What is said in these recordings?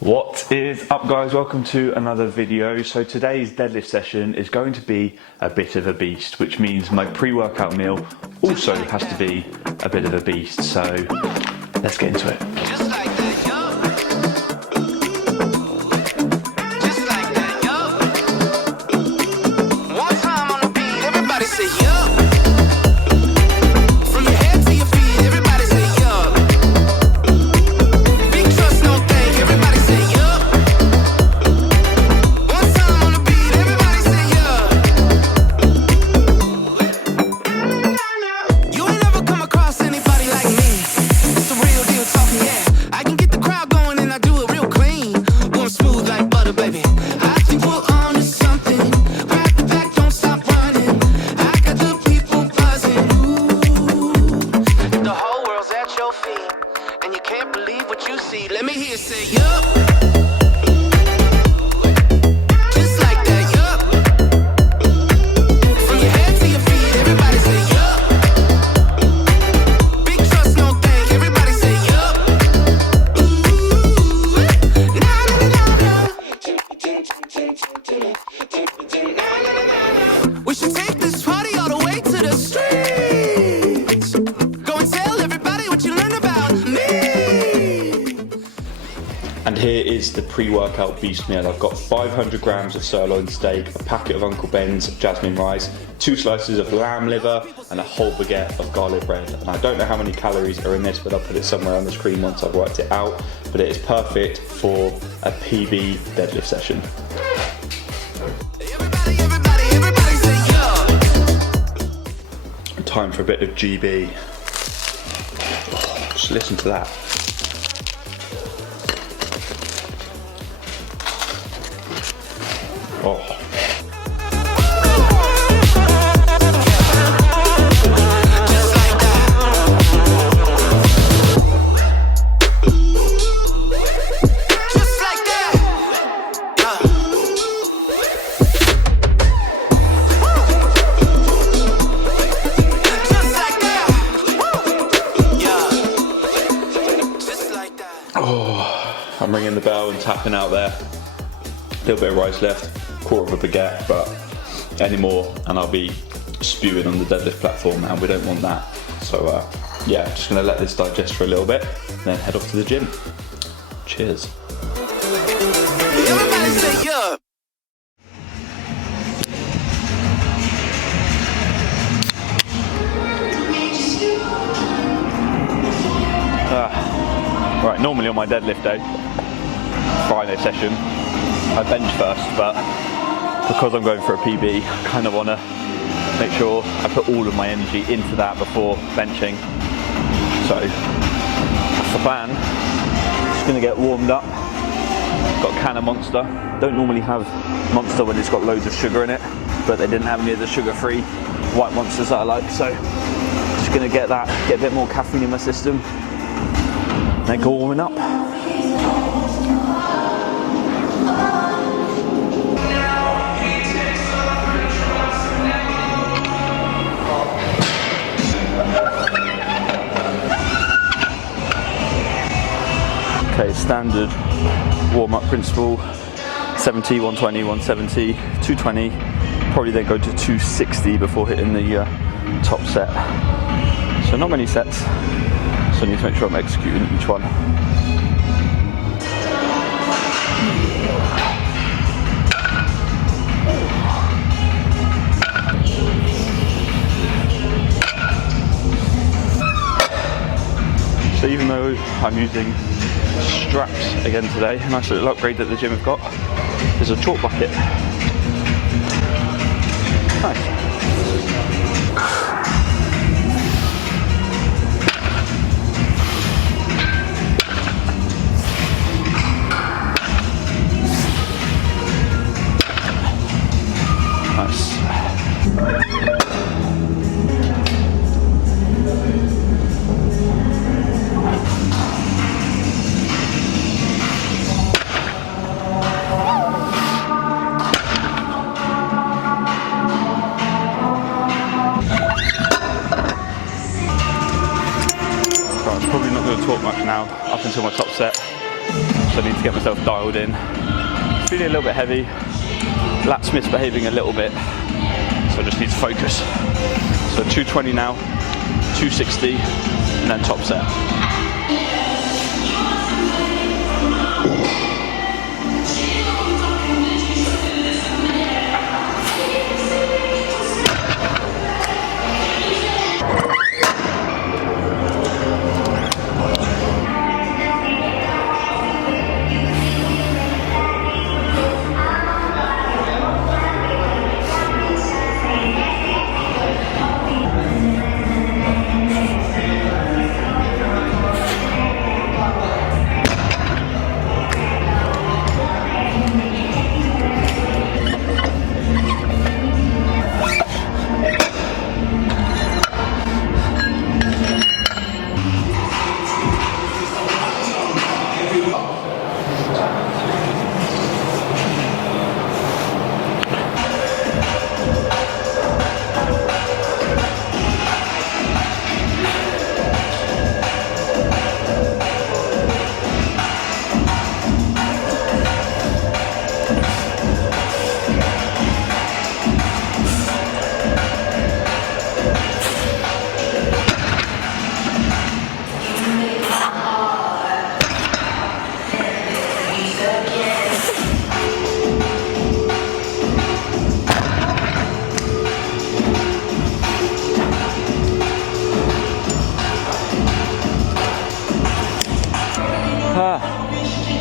What is up, guys? Welcome to another video. So today's deadlift session is going to be a bit of a beast, which means my pre-workout meal also has to be a bit of a beast. So let's get into it. Let me hear you say yup. Just like that, yup. From your head to your feet, everybody say yup. Big trust, no thank, everybody say yup. We should take this party all the way to the streets. Go and tell everybody what you learned about me. And here is the pre-workout beast meal. I've got 500 grams of sirloin steak, a packet of Uncle Ben's jasmine rice, 2 slices of lamb liver, and a whole baguette of garlic bread. And I don't know how many calories are in this, but I'll put it somewhere on the screen once I've worked it out. But it is perfect for a PB deadlift session. Time for a bit of GB. Just listen to that. Oh. I'm ringing the bell and tapping out there. A little bit of rice left, quarter of a baguette, but any more and I'll be spewing on the deadlift platform, and we don't want that. So yeah, just gonna let this digest for a little bit, then head off to the gym. Cheers. Everybody say yup. Right, normally on my deadlift day, Friday session, I bench first, but because I'm going for a PB, I kind of want to make sure I put all of my energy into that before benching. So that's the plan. Just going to get warmed up. Got a can of Monster. Don't normally have Monster when it's got loads of sugar in it, but they didn't have any of the sugar-free white Monsters that I like. So just going to get a bit more caffeine in my system. Then go warming up. Okay, standard warm-up principle: 70, 120, 170, 220. Probably then go to 260 before hitting the top set. So not many sets. So I need to make sure I'm executing each one. So even though I'm using straps again today, a nice little upgrade that the gym have got is a chalk bucket. Nice. so I need to get myself dialed in. Feeling a little bit heavy, lats misbehaving a little bit, so I just need to focus. So 220 now, 260, and then top set.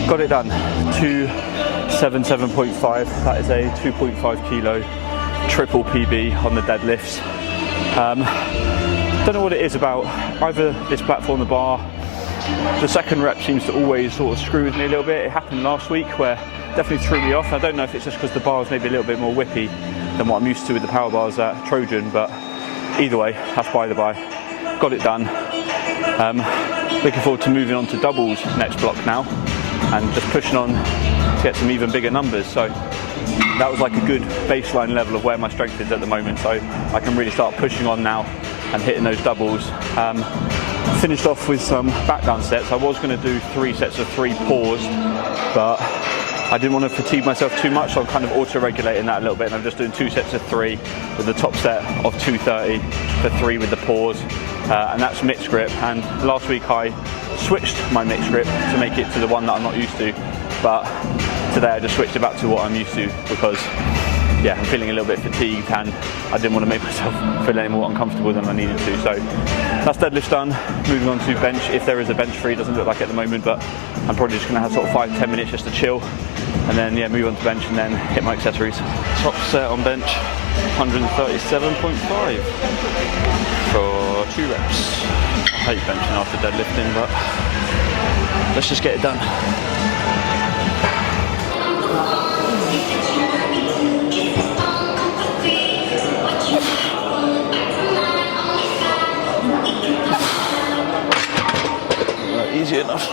Got it done. 277.5. That is a 2.5 kilo triple PB on the deadlifts. Don't know what it is about either this platform, the bar. The second rep seems to always sort of screw with me a little bit. It happened last week where definitely threw me off. I don't know if it's just because the bar is maybe a little bit more whippy than what I'm used to with the power bars at Trojan, but either way, that's by the by. Got it done. Looking forward to moving on to doubles next block now and just pushing on to get some even bigger numbers. So that was like a good baseline level of where my strength is at the moment, so I can really start pushing on now and hitting those doubles. Finished off with some back down sets. I was going to do 3 sets of 3 paused, but I didn't want to fatigue myself too much, so I'm kind of auto-regulating that a little bit, and I'm just doing 2 sets of 3 with the top set of 230 for 3 with the pause, and that's mixed grip. And last week I switched my mixed grip to make it to the one that I'm not used to, but today I just switched it back to what I'm used to because yeah, I'm feeling a little bit fatigued and I didn't want to make myself feel any more uncomfortable than I needed to. So that's deadlift done. Moving on to bench, if there is a bench free. Doesn't look like it at the moment, but I'm probably just going to have sort of 5-10 minutes just to chill, and then yeah, move on to bench and then hit my accessories. Top set on bench, 137.5 for 2 reps. I hate benching after deadlifting, but let's just get it done. Easy enough.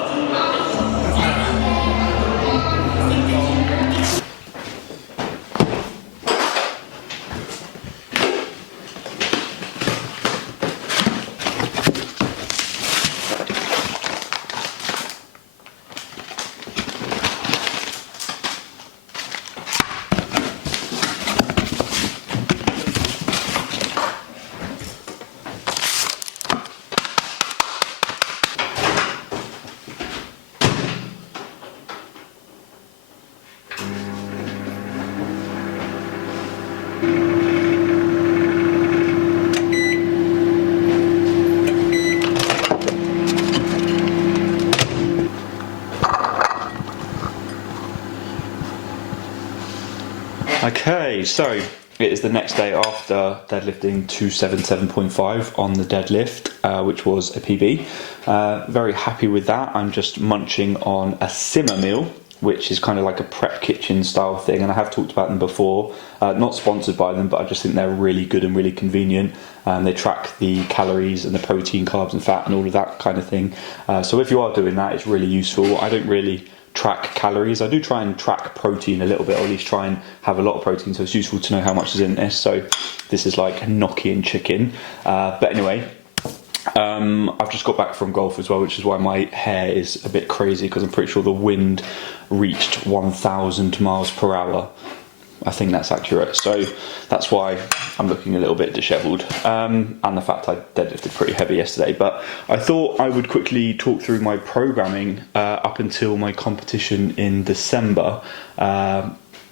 Okay, so it is the next day after deadlifting 277.5 on the deadlift, which was a PB. Very happy with that. I'm just munching on a simmer meal, which is kind of like a prep kitchen style thing, and I have talked about them before. Not sponsored by them, but I just think they're really good and really convenient. They track the calories and the protein, carbs and fat and all of that kind of thing. So if you are doing that, it's really useful. I don't really track calories. I do try and track protein a little bit, or at least try and have a lot of protein, so it's useful to know how much is in this. So this is like gnocchi and chicken. But anyway, I've just got back from golf as well, which is why my hair is a bit crazy, because I'm pretty sure the wind reached 1,000 miles per hour. I think that's accurate, so that's why I'm looking a little bit dishevelled, and the fact I deadlifted pretty heavy yesterday. But I thought I would quickly talk through my programming up until my competition in December,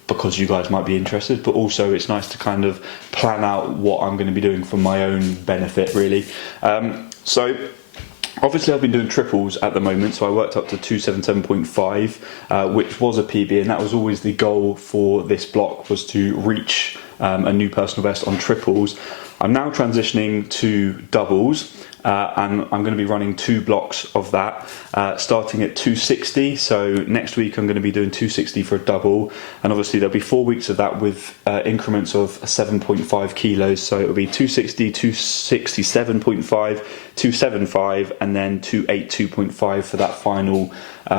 because you guys might be interested, but also it's nice to kind of plan out what I'm going to be doing for my own benefit, really. So obviously I've been doing triples at the moment, so I worked up to 277.5, which was a PB, and that was always the goal for this block, was to reach a new personal best on triples. I'm now transitioning to doubles, and I'm going to be running 2 blocks of that, starting at 260. So next week I'm going to be doing 260 for a double, and obviously there'll be 4 weeks of that with increments of 7.5 kilos. So it'll be 260, 267.5, 275, and then 282.5 for that final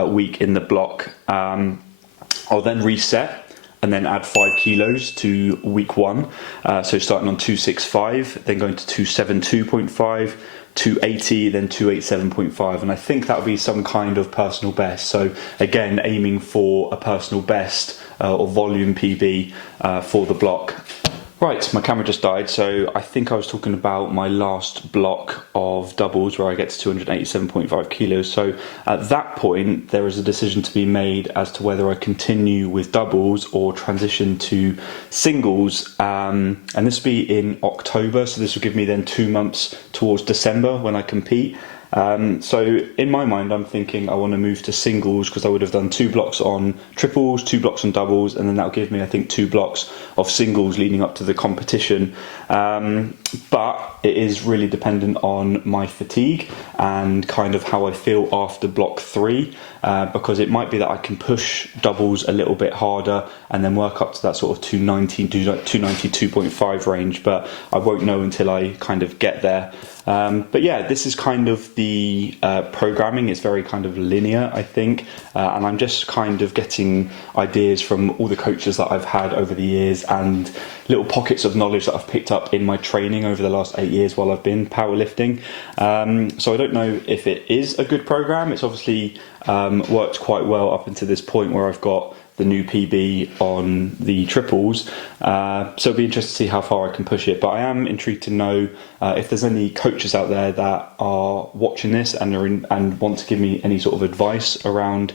week in the block. I'll then reset and then add 5 kilos to week 1. So starting on 265, then going to 272.5, 280, then 287.5, and I think that would be some kind of personal best. So again, aiming for a personal best or volume PB for the block. Right, my camera just died, so I think I was talking about my last block of doubles where I get to 287.5 kilos. So at that point, there is a decision to be made as to whether I continue with doubles or transition to singles. And this will be in October, so this will give me then 2 months towards December when I compete. So in my mind, I'm thinking I want to move to singles, because I would have done 2 blocks on triples, 2 blocks on doubles, and then that'll give me, I think, 2 blocks of singles leading up to the competition. But it is really dependent on my fatigue and kind of how I feel after block 3, because it might be that I can push doubles a little bit harder and then work up to that sort of 290, 292.5 range, but I won't know until I kind of get there. But yeah, this is kind of the programming. It's very kind of linear, I think, and I'm just kind of getting ideas from all the coaches that I've had over the years and little pockets of knowledge that I've picked up in my training over the last 8 years while I've been powerlifting. So I don't know if it is a good program. It's obviously worked quite well up until this point where I've got the new PB on the triples, so it'll be interesting to see how far I can push it. But I am intrigued to know if there's any coaches out there that are watching this and want to give me any sort of advice around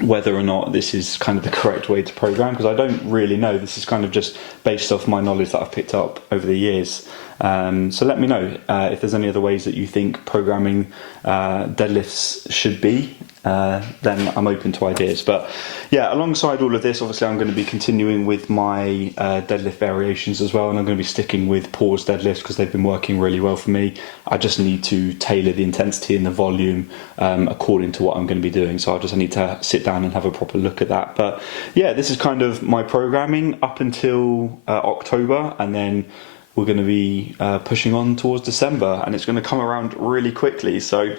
whether or not this is kind of the correct way to program, because I don't really know. This is kind of just based off my knowledge that I've picked up over the years. So let me know if there's any other ways that you think programming deadlifts should be. Then I'm open to ideas. But yeah, alongside all of this, obviously I'm going to be continuing with my deadlift variations as well, and I'm going to be sticking with pause deadlifts because they've been working really well for me. I just need to tailor the intensity and the volume according to what I'm going to be doing, so I just need to sit down and have a proper look at that. But yeah, this is kind of my programming up until October, and then we're going to be pushing on towards December, and it's going to come around really quickly. So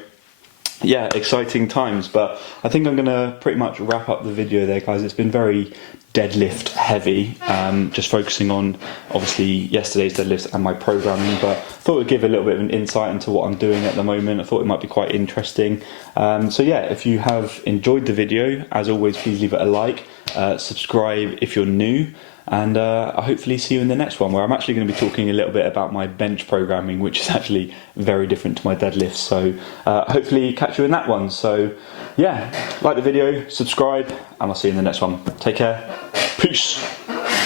yeah, exciting times. But I think I'm going to pretty much wrap up the video there, guys. It's been very deadlift heavy, just focusing on obviously yesterday's deadlifts and my programming, but I thought I'd give a little bit of an insight into what I'm doing at the moment. I thought it might be quite interesting. So yeah, if you have enjoyed the video, as always, please leave it a like, subscribe if you're new, and I'll hopefully see you in the next one, where I'm actually going to be talking a little bit about my bench programming, which is actually very different to my deadlifts. So hopefully catch you in that one. So yeah, like the video, subscribe, and I'll see you in the next one. Take care. Peace.